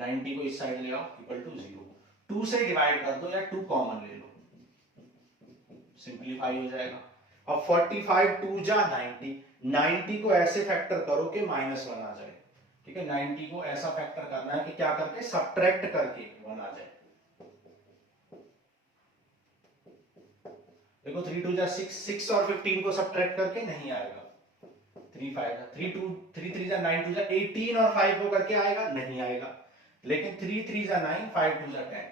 90 को इस साइड ले आओ, इक्वल टू 0। 2 से डिवाइड कर दो या 2 कॉमन ले लो, सिंपलीफाई हो जाएगा। अब 45 2 जा 90, 90 को ऐसे फैक्टर करो कि माइनस 1 आ जाए, ठीक है। 90 को ऐसा फैक्टर करना है कि क्या करके, सब्ट्रैक्ट करके 1 आ जाए। देखो 3 2 जा 6, 6 और 15 को सब्ट्रैक्ट करके नहीं आएगा। 3 5 जा 3 2, 3 3 जा 9 2 जा 18 और 5 को करके आएगा, नहीं आएगा। लेकिन 3 3 जा 9, 5 2 जा 10,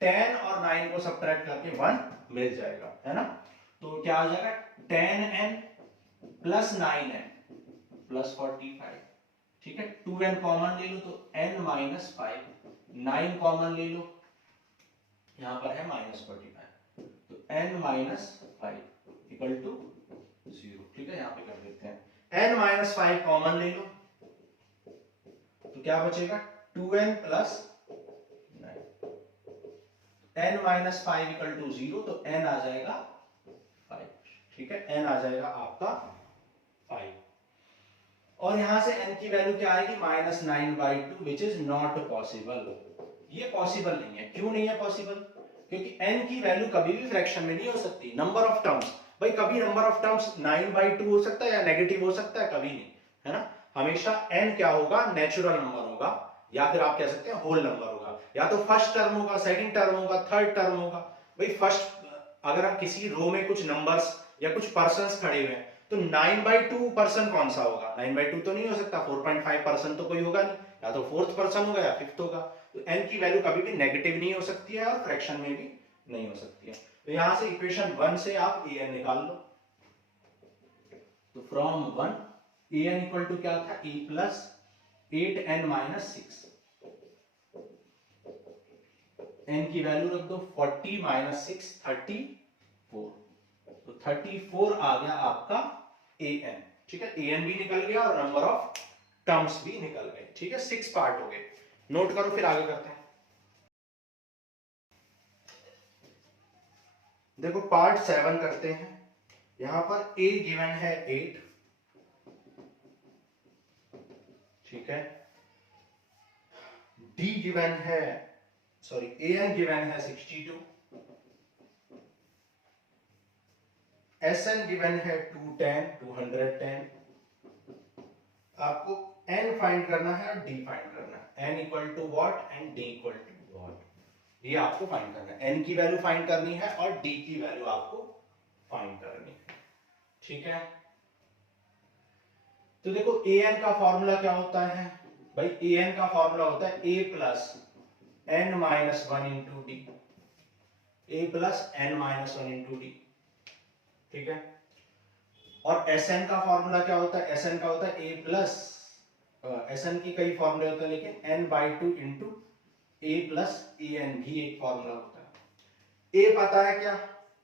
10 और 9 को सब्ट्रैक्ट करके 1 मिल जाएगा, है ना। तो क्या आ जाएगा, 10n प्लस 9n प्लस 45, ठीक है। 2n कॉमन ले लो तो n माइनस 5, 9 कॉमन ले लो, यहां पर है माइनस 45, तो n माइनस 5 इक्वल टू 0, ठीक है। यहां पे कर देते हैं, n माइनस 5 कॉमन ले लो तो क्या बचेगा, 2n plus 9, n minus 5 equal to 0, तो n आ जाएगा 5, ठीक है। n आ जाएगा आपका 5, और यहां से n की वैल्यू क्या आएगी, minus 9/2, which is not possible. ये पॉसिबल नहीं है। क्यों नहीं है पॉसिबल, क्योंकि n की वैल्यू कभी भी फ्रैक्शन में नहीं हो सकती। नंबर ऑफ टर्म्स, भाई कभी नंबर ऑफ टर्म्स 9/2 हो सकता है या नेगेटिव हो सकता है, कभी नहीं, है ना। हमेशा n क्या होगा, नेचुरल नंबर होगा, या फिर आप कह सकते हैं होल नंबर होगा। या तो फर्स्ट टर्म होगा, सेकंड टर्म होगा, थर्ड टर्म होगा। भाई फर्स्ट, अगर हम किसी रो में कुछ नंबर्स या कुछ पर्संस खड़े हुए हैं, तो 9/2 पर्सन कौन सा होगा, 9/2 तो नहीं हो सकता, 4.5 पर्सन तो कोई होगा नहीं, या तो फोर्थ पर्सन होगा या फिफ्थ होगा। तो n की वैल्यू कभी भी नेगेटिव नहीं हो सकती है और फ्रैक्शन में भी नहीं हो सकती है। तो यहां से इक्वेशन 1 से आप an निकाल लो। तो फ्रॉम 1 an इक्वल टू क्या था, a plus 8n minus 6, n की वैल्यू रख दो 40 माइनस 6 34, तो 34 आ गया आपका an, ठीक है। an भी निकल गया और नंबर ऑफ टर्म्स भी निकल गए, ठीक है। 6 पार्ट हो गए, नोट करो, फिर आगे करते हैं। देखो पार्ट 7 करते हैं। यहां पर a गिवन है 8, ठीक है। d गिवन है, सॉरी an गिवन है 62, SN गिवन है 210, आपको n फाइंड करना है और d फाइंड करना है। n equal to what and d equal to what, ये आपको फाइंड करना है। n की वैल्यू फाइंड करनी है और d की वैल्यू आपको फाइंड करनी है, ठीक है। तो देखो an का फॉर्मूला क्या होता है, भाई ए एन का फॉर्मूला होता है A plus N minus one into D, A plus N minus one into D, ठीक है। और एस एन का फॉर्मूला क्या होता है, एस एन का होता है ए प्लस, एस एन की कई फॉर्मूले होते हैं लेकिन N by two into A plus A N भी एक फॉर्मूला होता है। ए पता है क्या,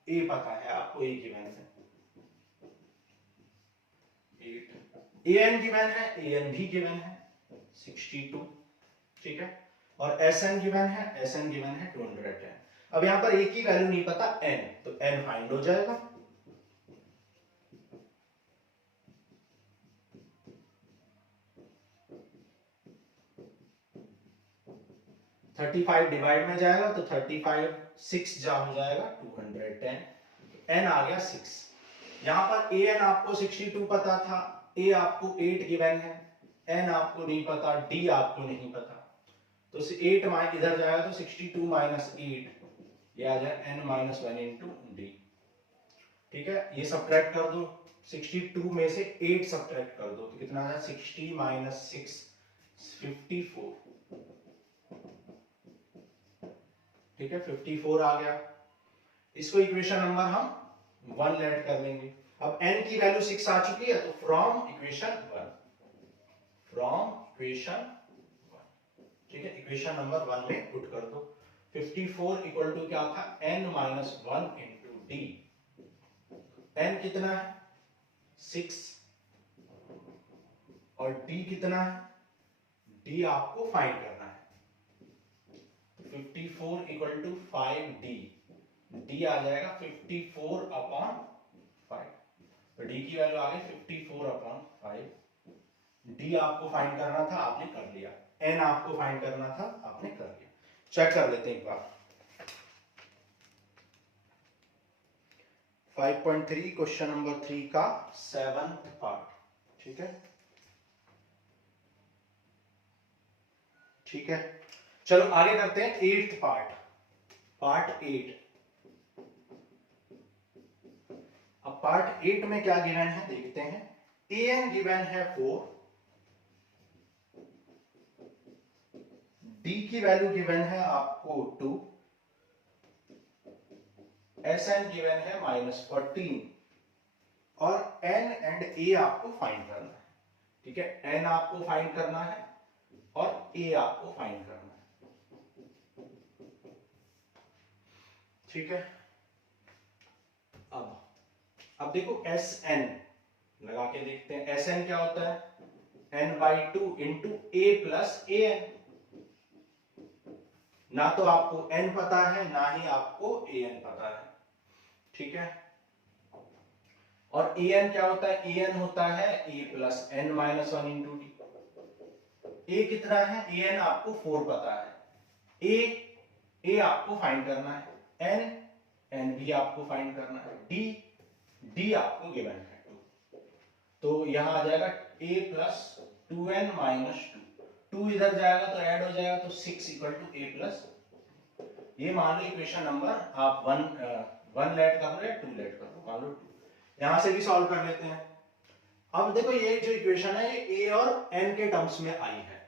ए पता है आपको, ए गिवन है 8, ए एन गिवन है, ए एन भी गिवन है 62, ठीक है। और एस एन गिवन है, एस एन गिवन है 210। अब यहां पर एक ही वैल्यू नहीं पता एन, तो एन फाइंड हो जाएगा। 35 डिवाइड में जाएगा तो 35 6 जा हो जाएगा 210, एन आ गया 6। यहां पर ए एन आपको 62 पता था, ए आपको 8 गिवन है, एन आपको नहीं पता, डी आपको नहीं पता, तो 8 इधर जाएगा तो 62 माइनस 8 ये आ जाए एन माइनस 1 इंटू डी, ठीक है। ये सब्ट्रैक्ट कर दो, 62 में से 8 सब्ट्रैक्ट कर दो तो कितना आ जाए 60 माइनस 6 54, ठीक है 54 आ गया। इसको इक्वेशन नंबर हम 1 ऐड कर लेंगे। अब n की वैल्यू 6 आ चुकी है तो फ्रॉम इक्वेशन 1, ठीक है, इक्वेशन नंबर 1 में पुट कर दो। 54 इक्वल टू क्या था, n minus 1 into D, n कितना है 6 और d कितना है, d आपको फाइंड करना है। 54 इक्वल टू 5d, d आ जाएगा 54 अपॉन 5, तो d की वैल्यू आ गई 54 अपॉन 5। d आपको फाइंड करना था, आपने कर लिया, n आपको फाइंड करना था, आपने कर लिया। चेक कर लेते हैं एक बार। 5.3 क्वेश्चन नंबर 3 का 7th पार्ट, ठीक है, ठीक है। चलो आगे करते हैं 8th पार्ट, पार्ट 8। अब पार्ट 8 में क्या गिवन है देखते हैं। ए एन गिवन है 4, डी की वैल्यू गिवन है आपको 2, एस एन गिवन है -14 और एन एंड ए आपको फाइंड करना है, ठीक है। एन आपको फाइंड करना है और ए आपको फाइंड करना है, ठीक है। अब देखो एस एन लगा के देखते हैं। एस एन क्या होता है, N by two into A plus A N. ना तो आपको एन पता है ना ही आपको ए एन पता है, ठीक है। और ए एन क्या होता है, ए एन होता है A plus N minus 1 into D. A कितना है, ए एन आपको 4 पता है, ए आपको फाइंड करना है, एन भी आपको फाइंड करना है, डी आपको गिवन है 2, तो यहां आ जाएगा a प्लस 2n माइनस 2 इधर जाएगा तो ऐड हो जाएगा तो 6 इक्वल टू a प्लस, ये मान लो इक्वेशन नंबर आप 1 लेट कर लो या 2 लेट कर लो, मान लो 2। यहां से भी सॉल्व कर लेते हैं। अब देखो ये जो इक्वेशन है ये a और n के टर्म्स में आई है,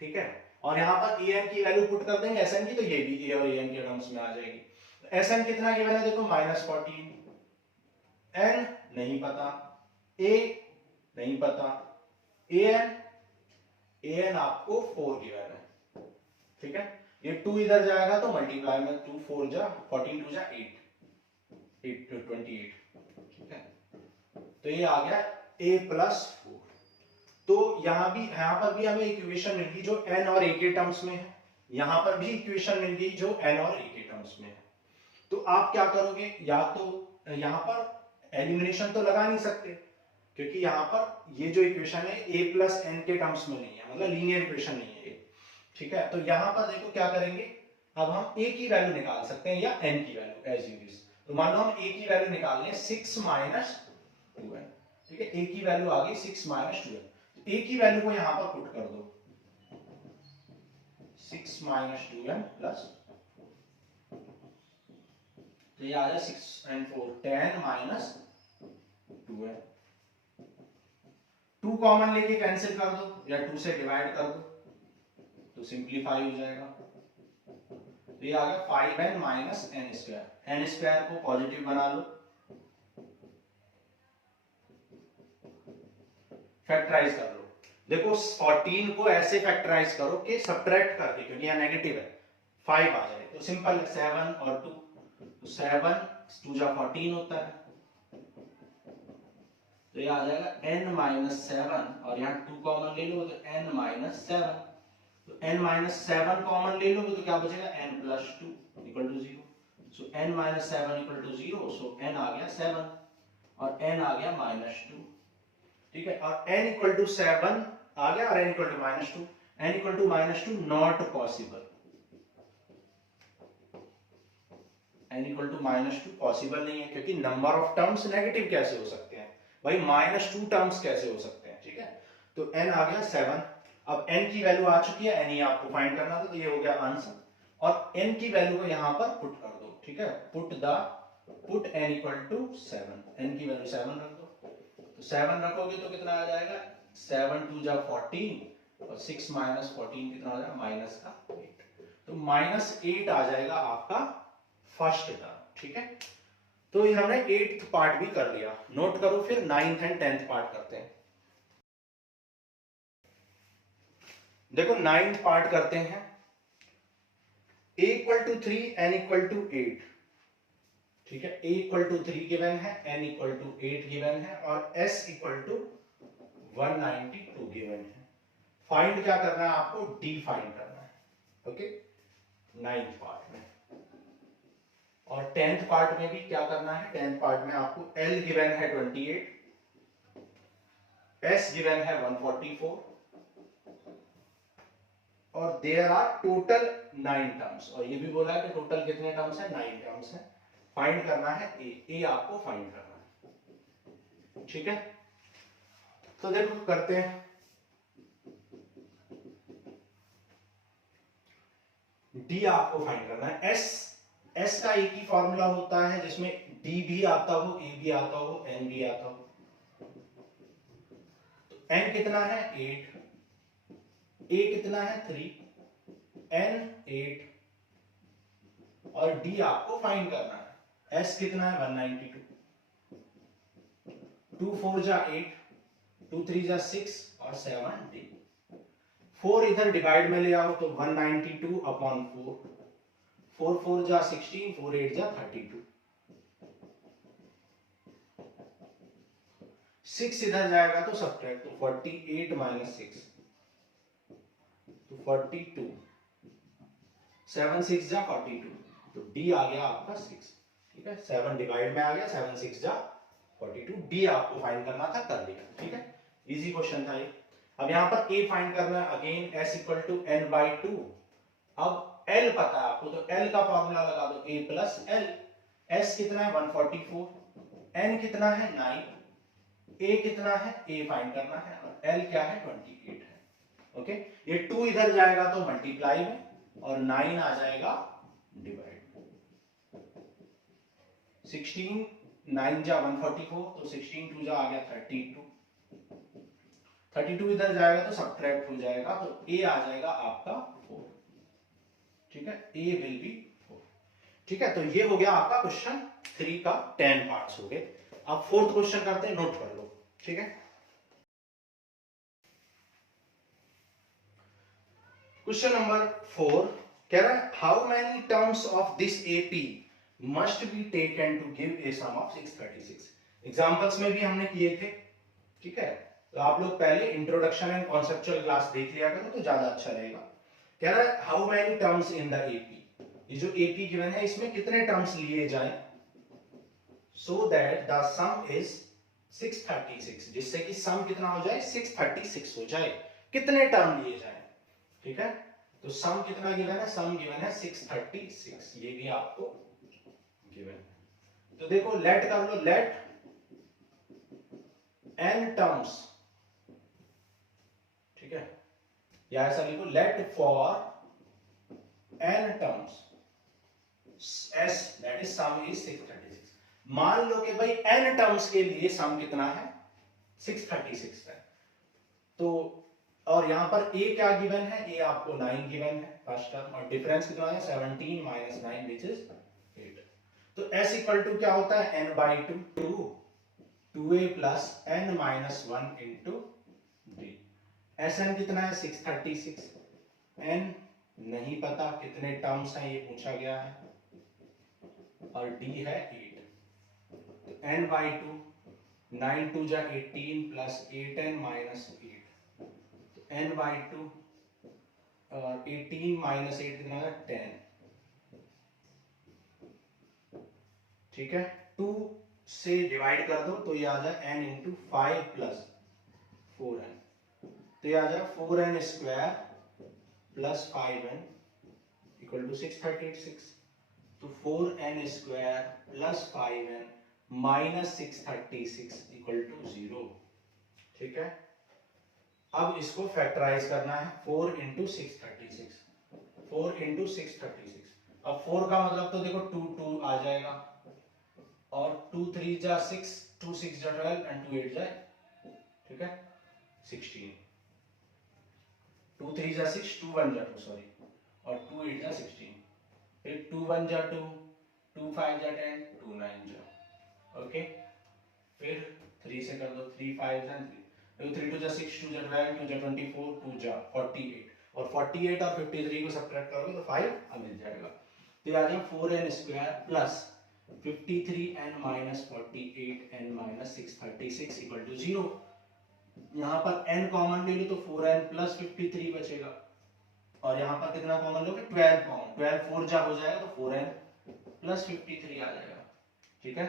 ठीक है। और यहां पर ए एन की वैल्यू पुट कर देंगे एस एन की, तो ये भी ए और ए एन के टर्म्स में आ जाएगी। एस एन कितना गिवन है देखो -14, एन नहीं पता, ए नहीं पता, ए एन आपको 4 गिवन है, ठीक है। ये 2 इधर जाएगा तो मल्टीप्लाई में 2 4 जा 14 2 जा 8 28, ठीक है। तो ये आ गया a प्लस 4। तो यहां पर भी हमें इक्वेशन मिल गई जो n और a के टर्म्स में है, यहां पर भी इक्वेशन मिल गई जो n और a के टर्म्स में है। तो आप क्या करोगे, या तो यहां पर एलिमिनेशन तो लगा नहीं सकते क्योंकि यहां पर ये जो इक्वेशन है a प्लस n के टर्म्स में नहीं है, मतलब लीनियर इक्वेशन नहीं है ये, ठीक है। तो यहां पर देखो क्या करेंगे, अब हम a की वैल्यू निकाल सकते हैं या n की वैल्यू एज यू विश। तो मान लो हम a की वैल्यू निकाल लें 6 माइनस 2n, ठीक है। a की वैल्यू आ गई 6 माइनस 2n, a की वैल्यू को यहां पर पुट कर दो 6 माइनस 2n प्लस, तो ये आ जाए 6 and 4 10 माइनस 2n। 2 कॉमन लेके कैंसिल कर दो या 2 से डिवाइड कर दो तो सिंप्लीफाई हो जाएगा। तो ये आ गया 5n minus N square. N square को पॉजिटिव बना लो, फैक्टराइज कर लो। देखो 14 को ऐसे फैक्टराइज करो कि सब्ट्रैक्ट करके, क्योंकि यहाँ नेगेटिव है, 5 आ जाए तो सिंपल 7 और 2, तो 7 2 जा 14 होता है, तो ये आ जाएगा n माइनस 7 और यहाँ 2 कॉमन ले लो तो n माइनस 7, तो n माइनस 7 कॉमन ले लोगे तो क्या बचेगा n plus 2 equal to 0। So n minus 7 equal to 0, so n आ गया 7 और n आ गया माइनस 2। ठीक है, और n इक्वल टू 7 आ गया और n equal to minus 2, n equal to minus 2 not possible, n equal to minus 2 possible नहीं है, क्योंकि नंबर ऑफ टर्म्स नेगेटिव कैसे हो सकते हैं भाई, माइनस 2 टर्म्स कैसे हो सकते हैं। ठीक है, तो n आ गया 7। अब n की वैल्यू आ चुकी है, n ही आपको फाइंड करना था, तो ये हो गया आंसर, और n की वैल्यू को यहां पर पुट कर दो। ठीक है, put n equal to 7, n की वैल्यू 7 रख दो, तो 7 रखोगे तो कितना आ जाएगा, 7 2 जा 14 और 6 माइनस 14 कितना आ जाएगा, माइनस का 8, तो माइनस 8 आ जाएगा आपका फर्स्ट टर्म। ठीक है, तो ये हमने 8th पार्ट भी कर लिया, नोट करो। फिर 9th एंड 10th पार्ट करते हैं। देखो 9th पार्ट करते हैं। a equal to 3 n equal to 8। ठीक है, a इक्वल टू 3 गिवन है, n इक्वल टू 8 गिवन है और s इक्वल टू 192 गिवन है। फाइंड क्या करना है आपको, d फाइंड करना है। ओके, 9th पार्ट में। और 10th पार्ट में भी क्या करना है, 10th पार्ट में आपको l गिवन है 28, s गिवन है 144 और देयर आर टोटल 9 टर्म्स, और ये भी बोला है कि टोटल कितने टर्म्स है, 9 टर्म्स है। फाइंड करना है ए आपको फाइंड करना है। ठीक है, तो देखो करते हैं। डी आपको फाइंड करना है। एस का एक ही फॉर्मूला होता है जिसमें डी भी आता हो, ए भी आता हो, एन भी आता हो। तो एन कितना है 8, ए कितना है 3, एन 8 और डी आपको फाइंड करना है। एस कितना है 192, 2 4 जा 8, 2 3 जा 6 और 7 डी। 4 इधर डिवाइड में ले आओ तो 192 अपॉन 4, 4 4 जा 16, 4 8 जा 32, 6 इधर जाएगा तो सब्ट्रैक्ट, तो 48 माइनस 6 तो 42, 7 6 जा 42, तो डी आ गया आपका 6। ठीक है, 7 डिवाइड में आ गया, 7 6 जा 42, डी आपको फाइंड करना था, कर लिया। ठीक है, इजी क्वेश्चन था ये। अब यहां पर a फाइंड करना है, again s equal to n by 2। अब l पता है आपको, तो l का फॉर्मूला लगा दो, a प्लस l। s कितना है 144, n कितना है 9, a कितना है, a फाइंड करना है, और l क्या है 28 है। ओके, ये 2 इधर जाएगा तो मल्टीप्लाई में और 9 आ जाएगा डिवाइड में। 16 9 जा 144, तो 16 2 जा आ गया 32, 32 इधर जाएगा तो सब्ट्रैक्ट हो जाएगा, तो a आ जाएगा आपका 4। ठीक है, a विल बी 4। ठीक है, तो ये हो गया आपका क्वेश्चन 3 का 10 पार्ट्स हो गए। अब 4th क्वेश्चन करते हैं, नोट कर लो। ठीक है, क्वेश्चन नंबर 4 कह रहा है how many terms of this AP must be taken to give a sum of 636। Examples में भी हमने किए थे। ठीक है, तो आप लोग पहले इंट्रोडक्शन एंड कॉन्सेप्चुअल क्लास देख लिया करो तो ज्यादा अच्छा रहेगा। कह रहा है how many terms in the AP, ये जो एपी गिवन है इसमें कितने टर्म्स लिए जाएं so that the some is 636, जिससे कि सम कितना हो जाए 636 हो जाए। कितने टर्म लिए जाएं। ठीक है, तो सम कितना गिवन है, सम गिवन है 636, ये भी आपको गिवन है। तो देखो लेट कर लो, लेट n टर्म्स। ठीक है, या ऐसा लिखो let for n terms s that is sum is 636। मान लो कि भाई n टर्म्स के लिए सम कितना है 636 है, तो और यहाँ पर a क्या गिवन है, a आपको 9 गिवन है फर्स्ट टर्म, और डिफरेंस कितना है 17 माइनस 9 विच इज 8। तो s इक्वल टू क्या होता है n by 2 2a plus n minus 1 into d। Sn कितना है 636, n नहीं पता कितने टर्म्स हैं ये पूछा गया है, और d है 8। तो n बाई 2 9 2 जा 18 प्लस 8n माइनस 8, तो n बाई 2 और 18 माइनस 8 कितना है 10। ठीक है, 2 से डिवाइड कर दो तो ये आ जाए n इंटू 5 प्लस 4n, तो ये आ जाए 4n square plus 5n equal to 636। तो 4n square plus 5n minus 636 equal to 0। ठीक है, अब इसको फैक्टराइज करना है 4 इंटू 636, 4 इंटू 636। अब 4 का मतलब तो देखो 2 2 आ जाएगा, और 2 3 जा 6, 2 6 जा 12 एंड 2 8 जाए, ठीक है 16, 2 3 जा 6, 2 1 जा 2 सॉरी, और 2 8 जा 16, फिर 2 1 जा 2, 2 5 जा 10, 2 9 जा, ओके, फिर 3 से कर दो 3 5 जा 3, फिर 3 2 जा 6, 2 जा 12, 2 जा 24, 2 जा 48, और 48 और 53 को सब्ट्रैक्ट करोगे तो 5 मिल जाएगा। तो ये आ जाएगा 4n square plus 53n minus 48n minus 636 equal to 0। यहाँ पर n कॉमन ले लो तो 4n प्लस 53 बचेगा, और यहाँ पर कितना कॉमन लोगे 12 कॉमन, 12 4 जा हो जाएगा तो 4n प्लस 53 आ जाएगा। ठीक है,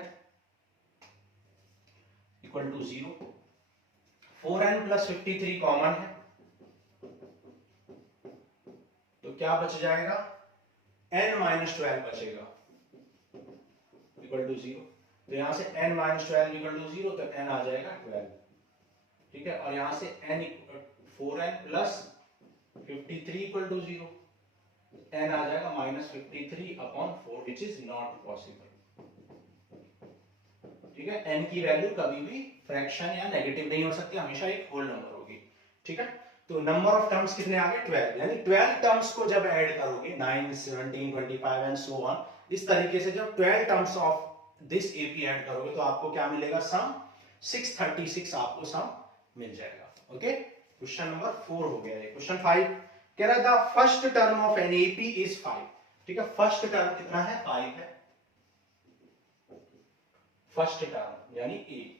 equal to 0। 4n plus 53 common है तो क्या बच जाएगा n माइनस 12 बचेगा इक्वल टू 0। तो यहां से n माइनस 12 इक्वल टू 0, तो n आ जाएगा 12। ठीक है, और यहां से n 4n plus 53 equal to 0, n आ जाएगा minus 53 upon 4 which is not possible. ठीक है, n की वैल्यू कभी भी फ्रैक्शन या नेगेटिव नहीं हो सकती, हमेशा एक होल नंबर होगी। ठीक है, तो नंबर ऑफ टर्म्स कितने आ गए 12, यानी 12 टर्म्स को जब ऐड करोगे 9 17 25 एंड सो ऑन, इस तरीके से जब 12 terms of this AP add करोगे तो आपको क्या मिलेगा सम 636 आपको सम मिल जाएगा। ओके, क्वेश्चन नंबर 4 हो गया है। क्वेश्चन 5 कह रहा था first term of an AP is 5। ठीक है, फर्स्ट टर्म कितना है 5 है, फर्स्ट टर्म यानी A,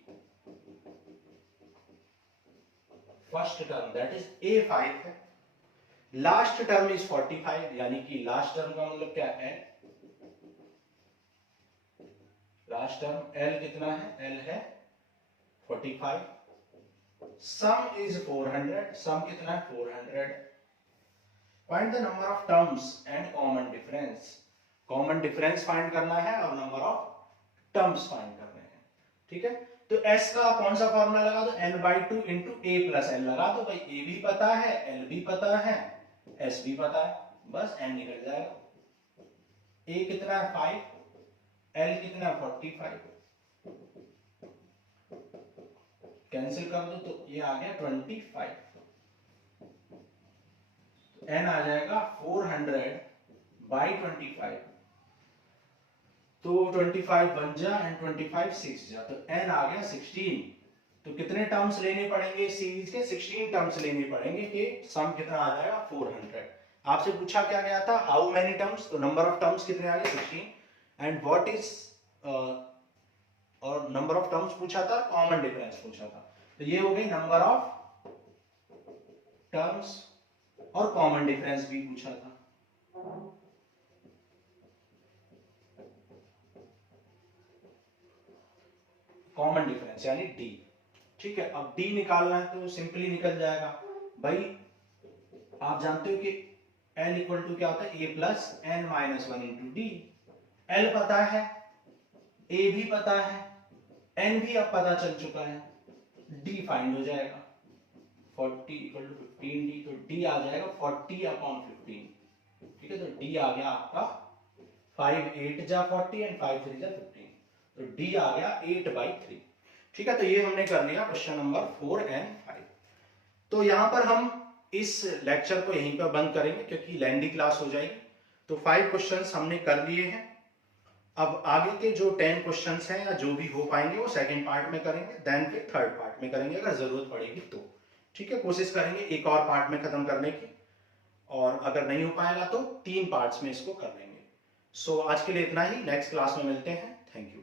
first term that is A 5 है। लास्ट टर्म इज 45, यानी कि लास्ट टर्म का मतलब क्या है, लास्ट टर्म एल कितना है, एल है 45, सम इज 400, सम कितना है 400। Find the number of terms and common difference, common difference find करना है और नंबर ऑफ टर्म्स फाइंड करने हैं। ठीक है, तो s का कौन सा फॉर्मूला लगा दो, n/2 into a plus n लगा दो भाई, a भी पता है, l भी पता है, s भी पता है, बस n निकल जाएगा। a कितना है 5, l कितना है 45, कैंसिल कर दो तो ये आ गया 25, तो n आ जाएगा 400/25, तो 25 बन जा एंड 25 6 जा, तो n आ गया 16। तो कितने टर्म्स लेने पड़ेंगे इस सीरीज के, 16 टर्म्स लेने पड़ेंगे कि सम कितना आ जाएगा 400। आपसे पूछा क्या गया था हाउ मेनी टर्म्स, तो नंबर ऑफ टर्म्स कितने आ गए 16, एंड व्हाट इज और नंबर ऑफ टर्म्स पूछा था, कॉमन डिफरेंस पूछा था, तो ये हो गई नंबर ऑफ टर्म्स, और कॉमन डिफरेंस भी पूछा था। कॉमन डिफरेंस यानी d। ठीक है, अब d निकालना है तो सिंपली निकल जाएगा भाई, आप जानते हो कि l इक्वल टू क्या होता है a plus n minus 1 into D. l पता है, a भी पता है, n भी अब पता चल चुका है, d फाइंड हो जाएगा 40 इक्वल टू 15d, तो d आ जाएगा 40 अपॉन 15। ठीक है, तो d आ गया आपका 5 8 जा 40 एंड 5 3 जा 15, तो d आ गया 8/3। ठीक है, तो ये हमने कर लिया क्वेश्चन नंबर 4 एंड 5। तो यहाँ पर हम इस लेक्चर को यहीं पर बंद करेंगे क्योंकि लेंदी क्लास हो जाएगी। तो 5 क्वेश्चंस हमने कर लिए हैं। अब आगे के जो 10 क्वेश्चंस हैं या जो भी हो पाएंगे वो सेकंड पार्ट में करेंगे, देन फिर थर्ड पार्ट में करेंगे अगर जरूरत पड़ेगी तो। ठीक है, कोशिश करेंगे एक और पार्ट में खत्म करने की, और अगर नहीं हो पाएगा तो 3 पार्ट्स में इसको कर लेंगे। सो आज के लिए इतना ही, नेक्स्ट क्लास में मिलते हैं। Thank you.